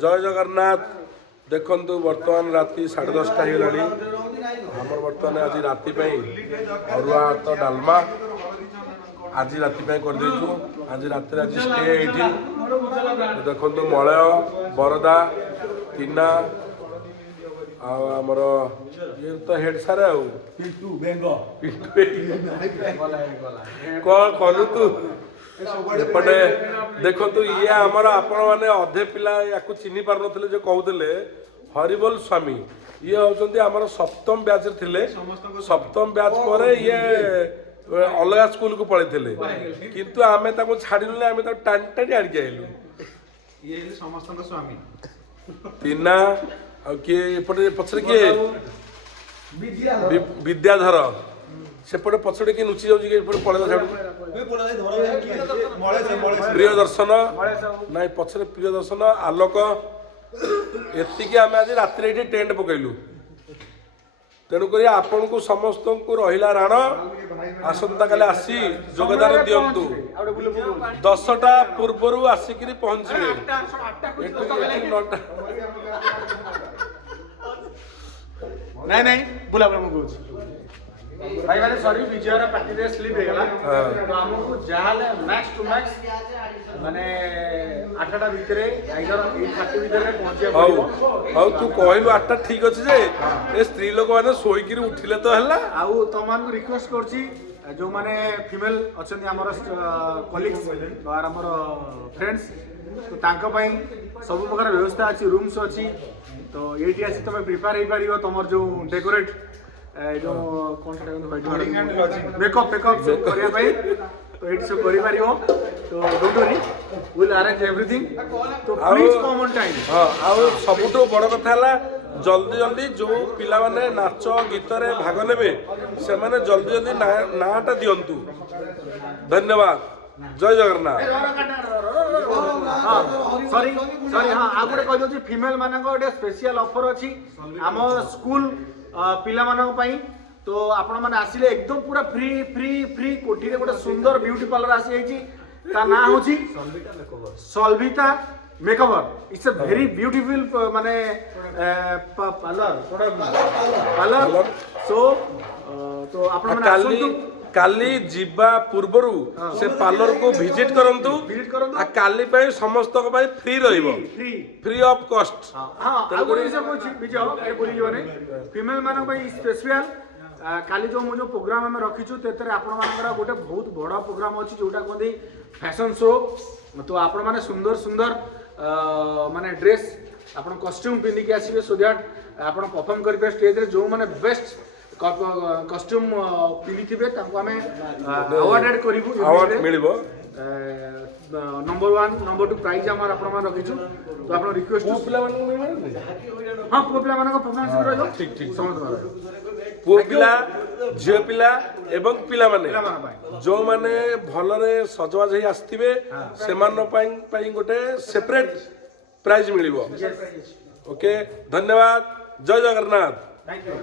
जय जगन्नाथ। देखु बर्तमान राति 10:30 होगा आमर बर्तमान आज राति अरुआ भात डालमा आज राति कर देचु। आज रात आज स्टे ये देखु मलय बरदा तीना आमर ये तो हेड सारे कौन कलु तू एपटे देखु ये आमर आपण मैंने अधे पिला या चिन्ह पार नुले जो कहते हरिबोल स्वामी ये होती आमर सप्तम बैच थे सप्तम बैच पर ये अलग स्कूल को पढ़े किंतु आम छाड़ू आम टाणी टाणी आणिक आइलु तीना किए एपटे पछरे किए विद्याधर सेपटे पछड़े किए नुची जाऊँ पड़े छाड़ू प्रिय दर्शन नाई पछरे प्रिय दर्शन आलोक एतिकी आम आज रात टेंट पकईलु तेणुक आपण को समस्त को रहा राण आसंता काले आसी योगदान दिंतु 10टा पूर्वर आसिक पहुँचे नहीं नहीं बुला भाई मैंने सॉरी विजयर पार्टी रे स्लिप हो गला तो हमको जहाले मैक्स टू मैक्स माने 8टा भितरे आइदर 8:30 भितरे पहुंचे हाउ तू कहलु 8टा ठीक अछि जे ए स्त्री लोक माने सोई कि उठिले तो हल्ला आउ तमान को रिक्वेस्ट करछि जो माने फीमेल अछन हमर कलीग्स और हमर फ्रेंड्स तो तांका पई सब प्रकार व्यवस्था अछि रूम्स अछि तो एटी अछि तमे प्रिपेयर हे परियो तमर जो डेकोरेट जो कौन सा मेकअप करिया भाई तो इट सब करि पारियो तो don't worry will arrange everything तो प्लीज कम ऑन टाइम। हां आ सबुठो बड़ कथा हला जल्दी जल्दी जो पिला माने नाच गीत रे भाग नेबे से माने जल्दी जल्दी नाटा दियंतु। धन्यवाद। जय जगन्नाथ। सॉरी सॉरी हां आ गुटे कहि दो फीमेल माने को स्पेशल ऑफर अछि हम स्कूल पिला मानक पई तो आपण माने आसिले एकदम पूरा फ्री फ्री फ्री कोठी रे गोटे सुंदर ब्यूटी पार्लर आसी आइची ता ना होची सल्विता makeover it's a very beautiful माने पार्लर सो तो आपण माने काली जीवा पूर्वरु से पार्लर को विजिट करंतु आ काली पे समस्त को पे फ्री रहिबो फ्री ऑफ कॉस्ट। हां आ कोई से कोई बिजो ए बोली जोने फीमेल मानक पे स्पेशल काली जो मु जो प्रोग्राम हम रखिछु तेतरे आपण मानकर गोटे बहुत बड़ा प्रोग्राम अछि जोटा कोंदी फैशन शो तो आपण माने सुंदर सुंदर माने ड्रेस आपण कॉस्ट्यूम पिंदी के आसीबे सो दैट आपण परफॉर्म करबे स्टेज रे जो माने बेस्ट कॉस्ट्यूम पिंदी ताको हमें अवार्डेड करिवु अवार्ड मिलिबो नंबर 1 नंबर 2 प्राइज हमर आपण मान रखिछु तो आपण रिक्वेस्ट पिला मानन में मारन हां पो पिला मानन को परफॉर्मेंस रहिलो ठीक ठीक समझ पो पिला झियो पिला एवं पिला माने जो माने भलरे सजवाज हे आस्तिबे सेमान पई गोटे सेपरेट प्राइज मिलिबो। ओके धन्यवाद। जय जगन्नाथ। Thank you.